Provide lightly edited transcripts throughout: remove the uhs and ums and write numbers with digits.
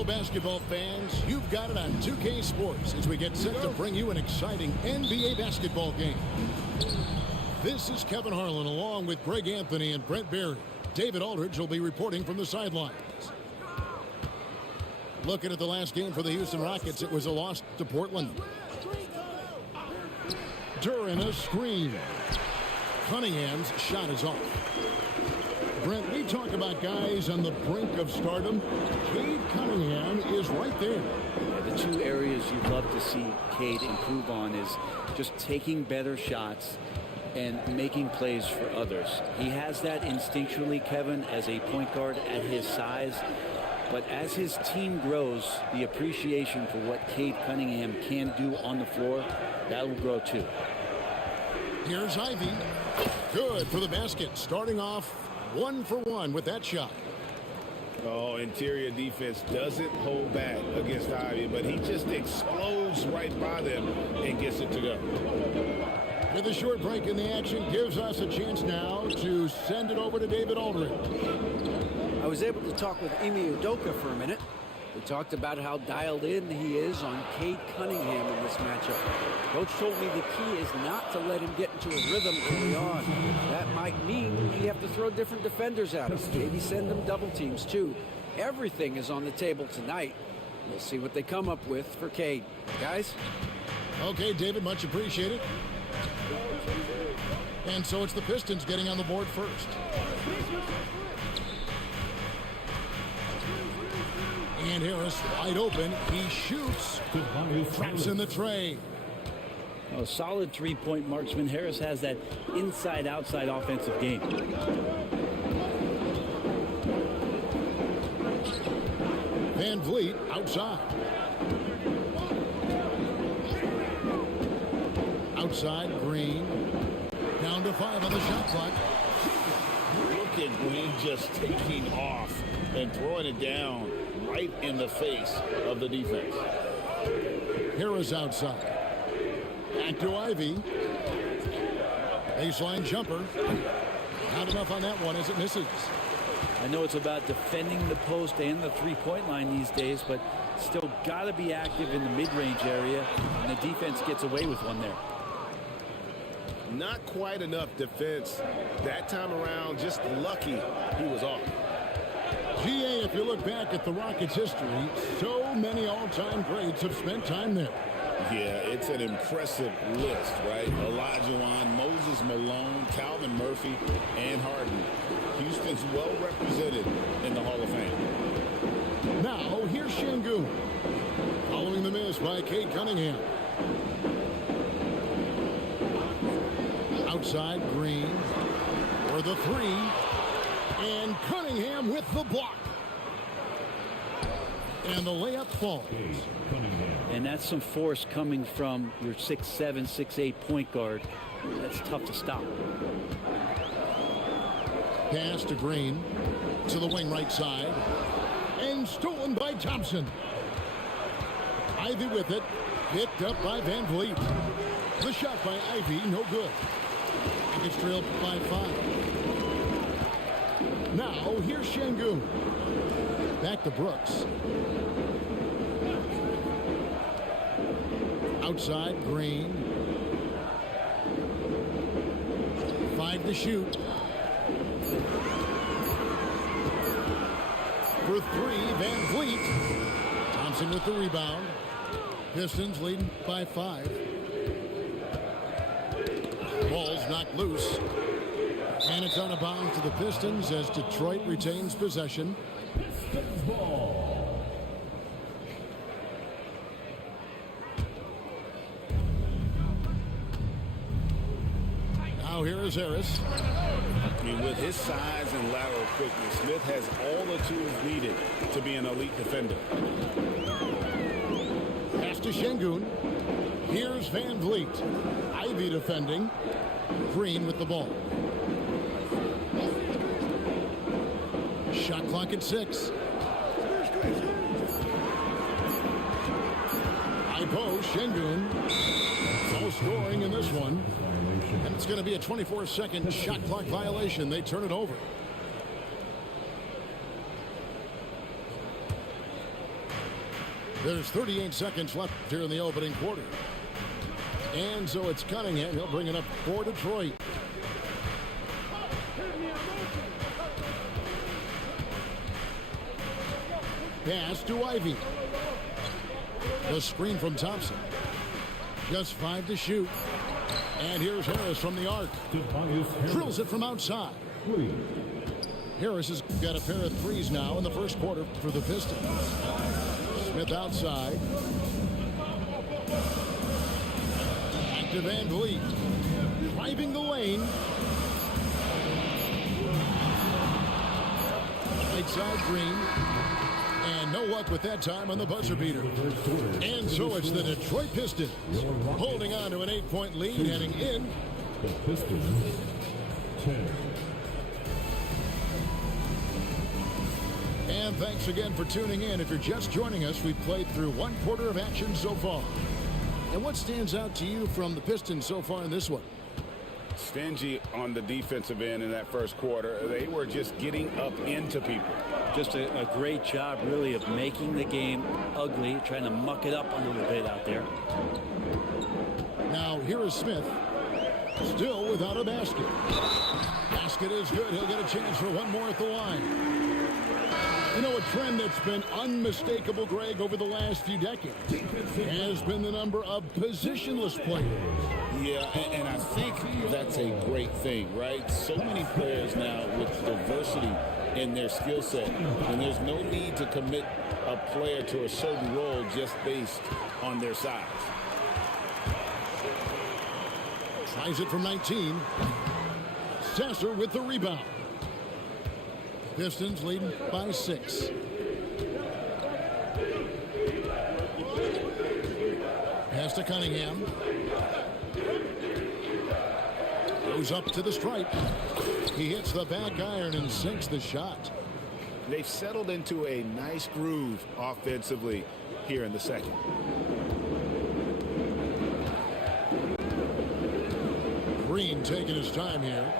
Hello, basketball fans. You've got it on 2K Sports as we get set to bring you an exciting NBA basketball game. This is Kevin Harlan along with Greg Anthony and Brent Berry. David Aldridge will be reporting from the sidelines. Looking at the last game for the Houston Rockets, it was a loss to Portland. During a screen. Cunningham's shot is off. Brent, we talk about guys on the brink of stardom. Cade Cunningham is right there. The two areas you'd love to see Cade improve on is just taking better shots and making plays for others. He has that instinctually, Kevin, as a point guard at his size. But as his team grows, the appreciation for what Cade Cunningham can do on the floor, that will grow too. Here's Ivy. Good for the basket. Starting off 1 for 1 with that shot. Oh, interior defense doesn't hold back against Ivy, but he just explodes right by them and gets it to go. With a short break in the action, gives us a chance now to send it over to David Aldridge. I was able to talk with Ime Udoka for a minute. We talked about how dialed in he is on Cade Cunningham in this matchup. Coach told me the key is not to let him get into a rhythm early on. That might mean you have to throw different defenders at him. Maybe send them double teams too. Everything is on the table tonight. We'll see what they come up with for Cade. Guys? Okay, David, much appreciated. And so it's the Pistons getting on the board first. And Harris wide open. He shoots. Traps in the tray. A solid three-point marksman. Harris has that inside-outside offensive game. Van Vliet outside. Outside, Green. Down to 5 on the shot clock. Look at Green just taking off and throwing it down right in the face of the defense. Harris outside. Back to Ivy. Baseline jumper. Not enough on that one as it misses. I know it's about defending the post and the three-point line these days, but still got to be active in the mid-range area, and the defense gets away with one there. Not quite enough defense that time around. Just lucky he was off. GA, if you look back at the Rockets' history, so many all-time greats have spent time there. Yeah, it's an impressive list, right? Olajuwon, Moses Malone, Calvin Murphy, and Harden. Houston's well represented in the Hall of Fame. Now, here's Şengün. Following the miss by Cade Cunningham. Outside, Green for the three. And Cunningham with the block. And the layup falls. And that's some force coming from your 6'7", 6'8" point guard. That's tough to stop. Pass to Green. To the wing right side. And stolen by Thompson. Ivy with it. Picked up by Van Vliet. The shot by Ivy, no good. It's trailed by 5. Now, here's Şengün. Back to Brooks. Outside, Green. 5 to shoot. For 3, Van Vliet. Thompson with the rebound. Pistons leading by 5. Ball's knocked loose. And it's out of bounds to the Pistons as Detroit retains possession. Pistons ball. Now here is Harris. I mean, with his size and lateral quickness, Smith has all the tools needed to be an elite defender. Pass to Şengün. Here's Van Vliet. Ivy defending. Green with the ball. Shot clock at 6. Ipo, Şengün. No scoring in this one. And it's going to be a 24-second shot clock violation. They turn it over. There's 38 seconds left here in the opening quarter. And so it's Cunningham. He'll bring it up for Detroit. Pass to Ivy. The screen from Thompson. Just 5 to shoot. And here's Harris from the arc. Drills it from outside. Harris has got a pair of threes now in the first quarter for the Pistons. Smith outside. Back to Van Vliet. Driving the lane. Right side Green. And no luck with that time on the buzzer beater. And so it's the Detroit Pistons holding on to an 8-point lead heading in. The Pistons 10. And thanks again for tuning in. If you're just joining us, we've played through one quarter of action so far. And what stands out to you from the Pistons so far in this one? Stingy on the defensive end in that first quarter. They were just getting up into people. Just a great job, really, of making the game ugly, trying to muck it up a little bit out there. Now, here is Smith, still without a basket. Basket is good. He'll get a chance for one more at the line. You know, a trend that's been unmistakable, Greg, over the last few decades has been the number of positionless players. Yeah, and I think that's a great thing, right? So many players now with diversity in their skill set, and there's no need to commit a player to a certain role just based on their size. Tries it from 19. Sasser with the rebound. Pistons leading by 6. Pass to Cunningham. Goes up to the stripe. He hits the back iron and sinks the shot. They've settled into a nice groove offensively here in the second. Green taking his time here.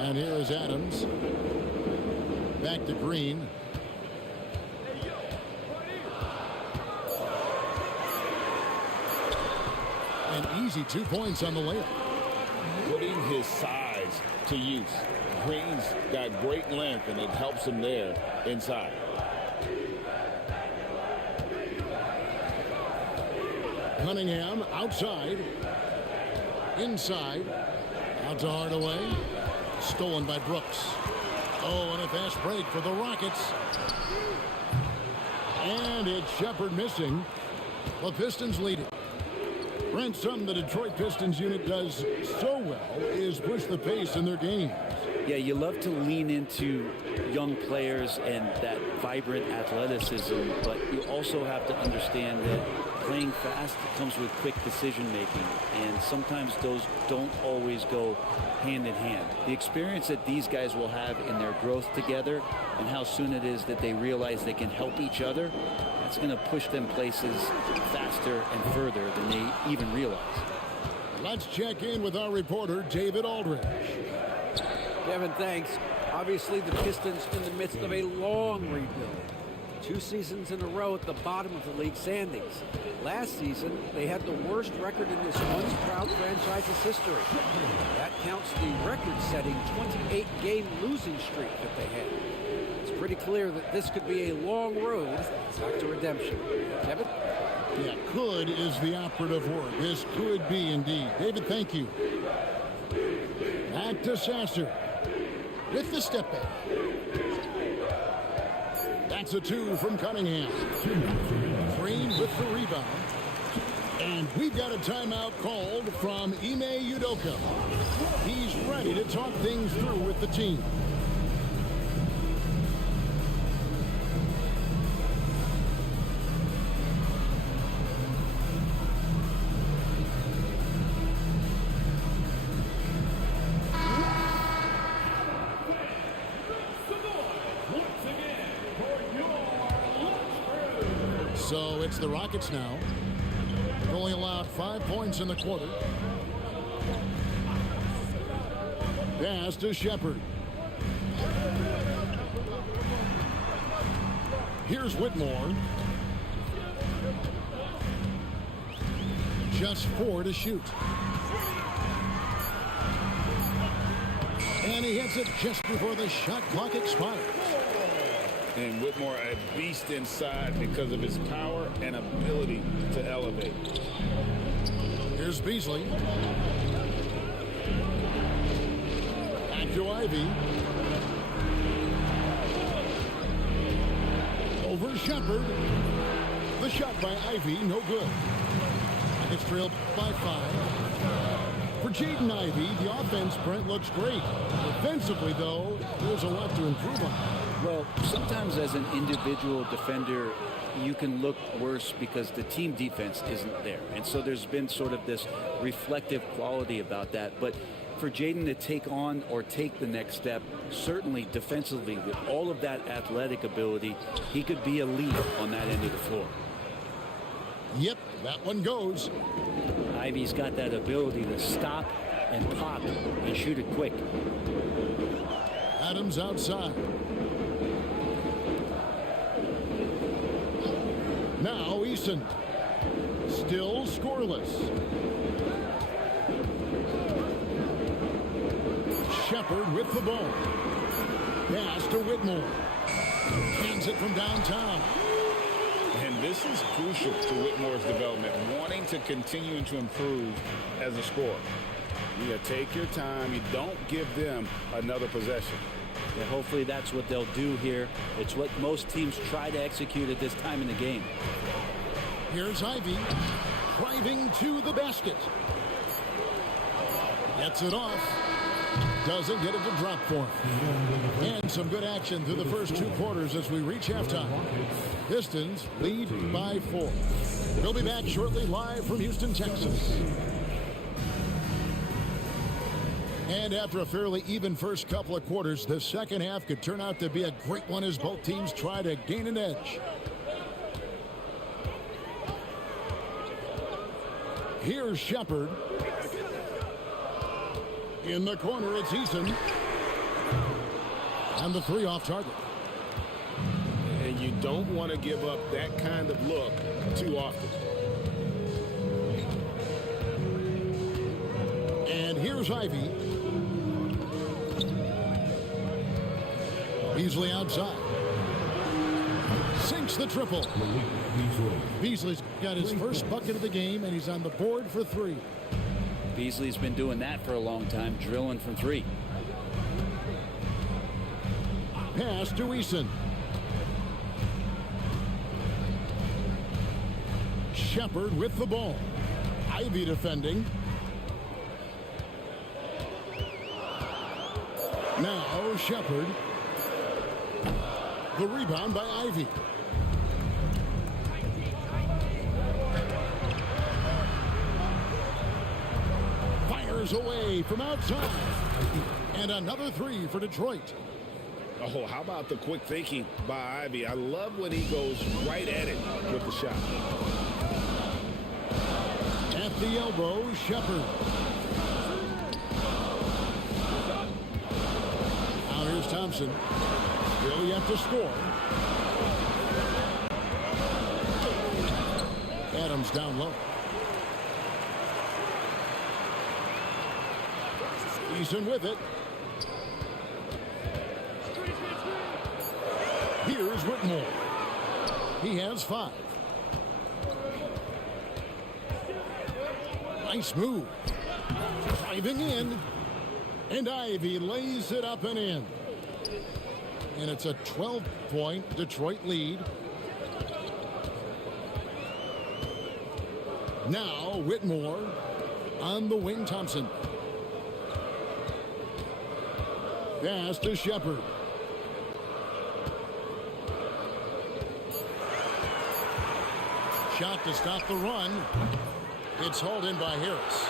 And here is Adams. Back to Green. An easy 2 points on the layup. Putting his size to use. Green's got great length, and it helps him there inside. Cunningham outside. Inside. Out to Hardaway. Stolen by Brooks. Oh, and a fast break for the Rockets. And it's Shepard missing. The Pistons lead it. Brent, something the Detroit Pistons unit does so well is push the pace in their games. Yeah, you love to lean into young players and that vibrant athleticism, but you also have to understand that playing fast comes with quick decision making, and sometimes those don't always go hand in hand. The experience that these guys will have in their growth together and how soon it is that they realize they can help each other, that's going to push them places faster and further than they even realize. Let's check in with our reporter, David Aldridge. Kevin, thanks. Obviously, the Pistons in the midst of a long rebuild. 2 seasons in a row at the bottom of the league standings. Last season, they had the worst record in this once proud franchise's history. That counts the record-setting 28-game losing streak that they had. It's pretty clear that this could be a long road back to redemption. Kevin? Yeah, could is the operative word. This could be indeed. David, thank you. Back to Sasser with the step back. That's a 2 from Cunningham. Green with the rebound. And we've got a timeout called from Ime Udoka. He's ready to talk things through with the team. So it's the Rockets now. They've only allowed 5 points in the quarter. Pass to Shepard. Here's Whitmore. Just 4 to shoot. And he hits it just before the shot clock expires. And Whitmore a beast inside because of his power and ability to elevate. Here's Beasley. Back to Ivy. Over Shepard. The shot by Ivy, no good. It's trailed by 5. For Jaden Ivey, the offense, Brent, looks great. Defensively, though, there's a lot to improve on. Well, sometimes as an individual defender, you can look worse because the team defense isn't there. And so there's been sort of this reflective quality about that. But for Jaden to take on or take the next step, certainly defensively, with all of that athletic ability, he could be elite on that end of the floor. Yep, that one goes. Ivy's got that ability to stop and pop and shoot it quick. Adams outside. Now Eason. Still scoreless. Shepard with the ball. Pass to Whitmore. Hands it from downtown. And this is crucial to Whitmore's development, wanting to continue to improve as a scorer. You take your time. You don't give them another possession. Yeah, hopefully that's what they'll do here. It's what most teams try to execute at this time in the game. Here's Ivy driving to the basket. Gets it off. Doesn't get it to drop for him. And some good action through the first 2 quarters as we reach halftime. Pistons lead by 4. We'll be back shortly live from Houston, Texas. And after a fairly even first couple of quarters, the second half could turn out to be a great one as both teams try to gain an edge. Here's Shepard. In the corner, it's Eason. And the 3 off target. And you don't want to give up that kind of look too often. And here's Ivy. Beasley outside. Sinks the triple. Beasley's got his first bucket of the game, and he's on the board for 3. Beasley's been doing that for a long time, drilling from 3. Pass to Eason. Shepard with the ball. Ivy defending. Now Shepard. The rebound by Ivy. Fires away from outside. And another 3 for Detroit. Oh, how about the quick thinking by Ivy? I love when he goes right at it with the shot. At the elbow, Shepard. Now here's Thompson. Still yet to score. Adams down low. Eason with it. Here's Whitmore. He has 5. Nice move. Driving in. And Ivy lays it up and in. And it's a 12-point Detroit lead. Now Whitmore on the wing. Thompson. Pass to Shepard. Shot to stop the run. It's hauled in by Harris.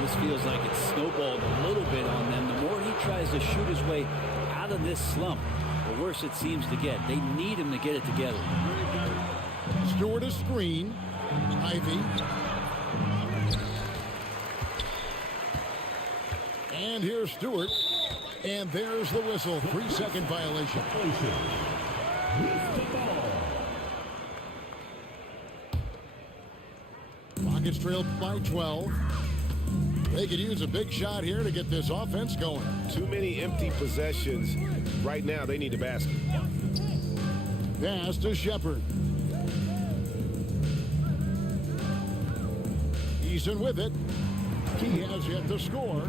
This feels like it's snowballed a little bit on them. The more he tries to shoot his way out of this slump, the worse it seems to get. They need him to get it together. Stewart a screen. Ivy. And here's Stewart. And there's the whistle. 3-second violation. Rockets trailed by 12. They could use a big shot here to get this offense going. Too many empty possessions. Right now, they need a basket. Pass to Shepard. Eason with it. He has yet to score.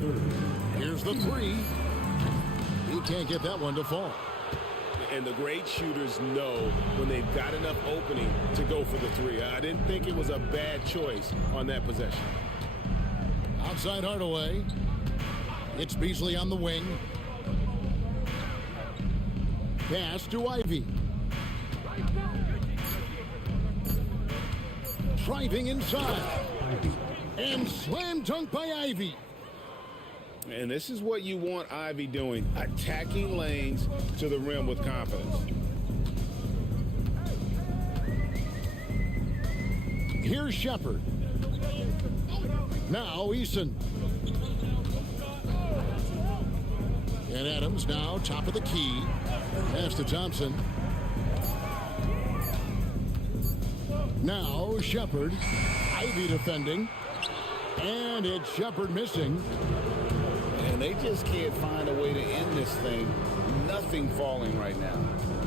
Here's the three. He can't get that one to fall. And the great shooters know when they've got enough opening to go for the three. I didn't think it was a bad choice on that possession. Outside Hardaway. It's Beasley on the wing. Pass to Ivy. Driving inside. And slam dunk by Ivy. And this is what you want Ivy doing, attacking lanes to the rim with confidence. Here's Shepard. Now Eason. And Adams now top of the key. Pass to Thompson. Now Shepard. Ivy defending. And it's Shepard missing. And they just can't find a way to end this thing. Nothing falling right now.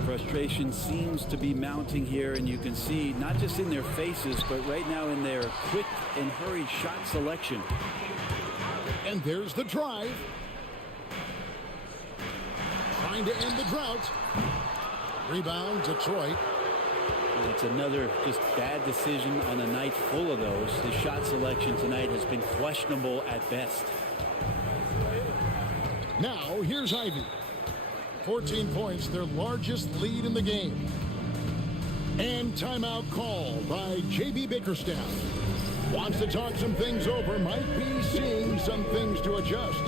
Frustration seems to be mounting here, and you can see not just in their faces, but right now in their quick and hurried shot selection. And there's the drive. Trying to end the drought. Rebound, Detroit. And it's another just bad decision on a night full of those. His shot selection tonight has been questionable at best. Now, here's Ivy. 14 points, their largest lead in the game. And timeout call by J.B. Bickerstaff. Wants to talk some things over, might be seeing some things to adjust.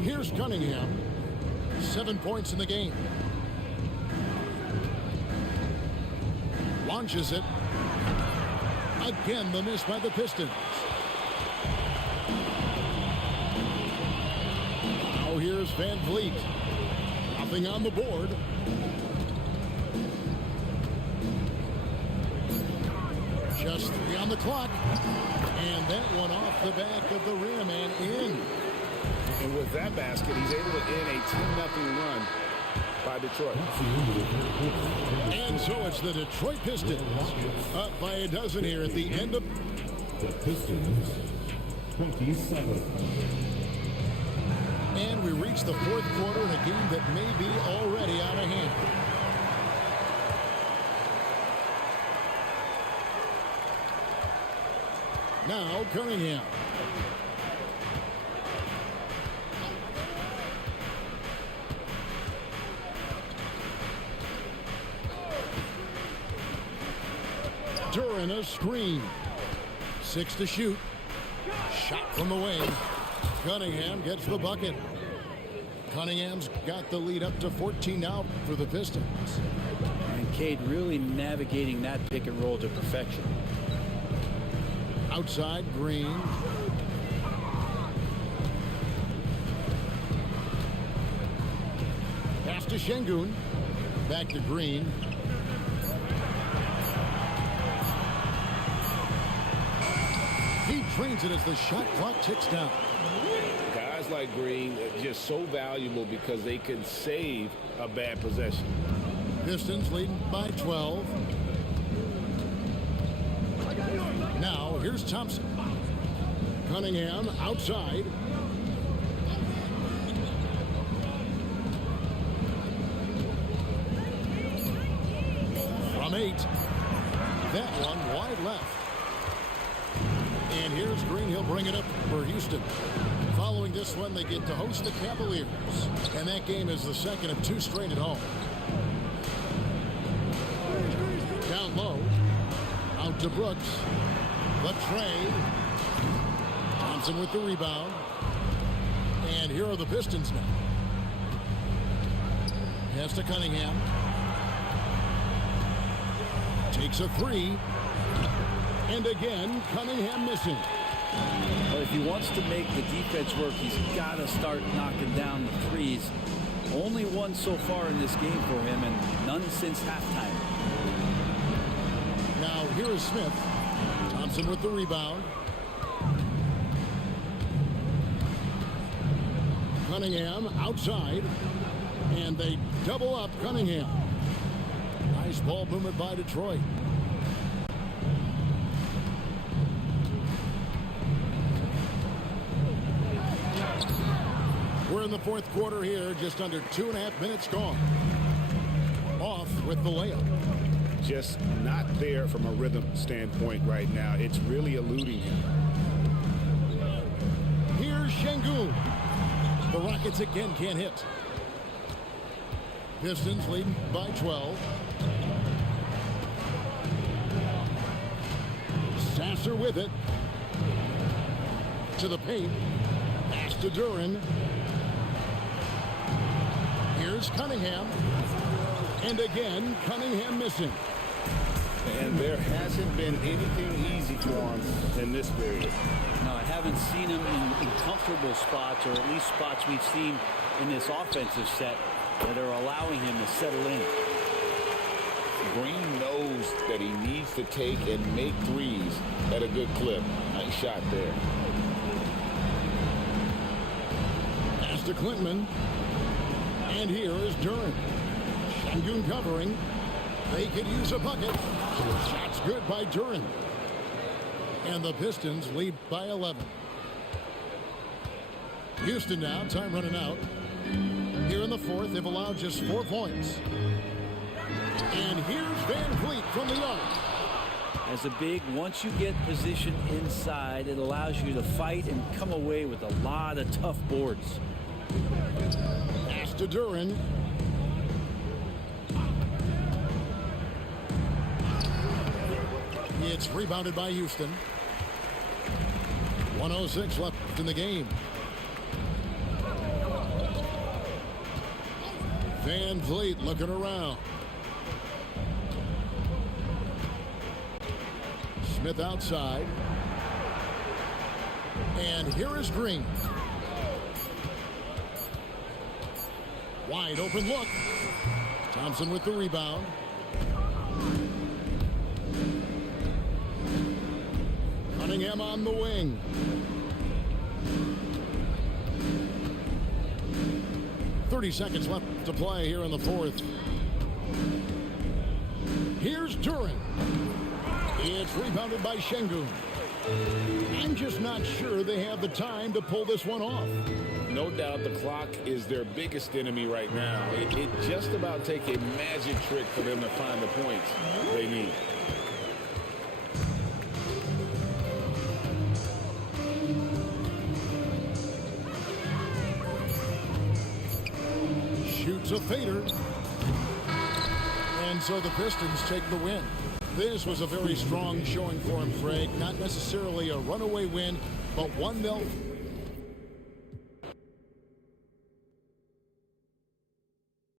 Here's Cunningham. 7 points in the game. Launches it. Again, the miss by the Pistons. Now here's Van Vliet. Nothing on the board. Just 3 on the clock. And that one off the back of the rim and in. And with that basket, he's able to end a 10-0 run by Detroit. And so it's the Detroit Pistons up by a dozen here at the end of The Pistons, 27. And we reach the fourth quarter in a game that may be already out of hand. Now Cunningham. Duran a screen. 6 to shoot. Shot from the wing. Cunningham gets the bucket. Cunningham's got the lead up to 14 now for the Pistons. And Cade really navigating that pick and roll to perfection. Outside, Green. Pass to Şengün. Back to Green. He drains it as the shot clock ticks down. Guys like Green are just so valuable because they can save a bad possession. Pistons leading by 12. Now, here's Thompson. Cunningham outside. From 8. That one wide left. And here's Green. He'll bring it up for Houston. Following this one, they get to host the Cavaliers. And that game is the second of 2 straight at home. Down low. Out to Brooks. The trade. Thompson with the rebound. And here are the Pistons now. Pass to Cunningham. Takes a 3. And again, Cunningham missing. Well, if he wants to make the defense work, he's got to start knocking down the threes. Only one so far in this game for him, and none since halftime. Now here is Smith. Thompson with the rebound. Cunningham outside. And they double up Cunningham. Nice ball movement by Detroit. We're in the fourth quarter here, just under 2.5 minutes gone. Off with the layup. Just not there from a rhythm standpoint right now. It's really eluding him. Here's Şengün. The Rockets again can't hit. Pistons leading by 12. Sasser with it. To the paint. Pass to Duren. Here's Cunningham. And again, Cunningham missing. And there hasn't been anything easy for him in this period. Now, I haven't seen him in comfortable spots, or at least spots we've seen in this offensive set that are allowing him to settle in. Green knows that he needs to take and make threes at a good clip. Nice shot there. Pass to Clinton. And here is Duren. Şengün covering. They could use a bucket. Shot's good by Duren. And the Pistons lead by 11. Houston now, time running out. Here in the fourth, they've allowed just 4 points. And here's Van Vliet from the arc. As a big, once you get position inside, it allows you to fight and come away with a lot of tough boards. Pass to Duren. It's rebounded by Houston. 1:06 left in the game. Van Vliet looking around. Smith outside. And here is Green. Wide open look. Thompson with the rebound. Cunningham on the wing. Seconds left to play here in the fourth. Here's Duren. It's rebounded by Şengün. I'm just not sure they have the time to pull this one off. No doubt the clock is their biggest enemy right now. It just about takes a magic trick for them to find the points they need. Shoots a fader. And so the Pistons take the win. This was a very strong showing for him, Craig. Not necessarily a runaway win, but one they'll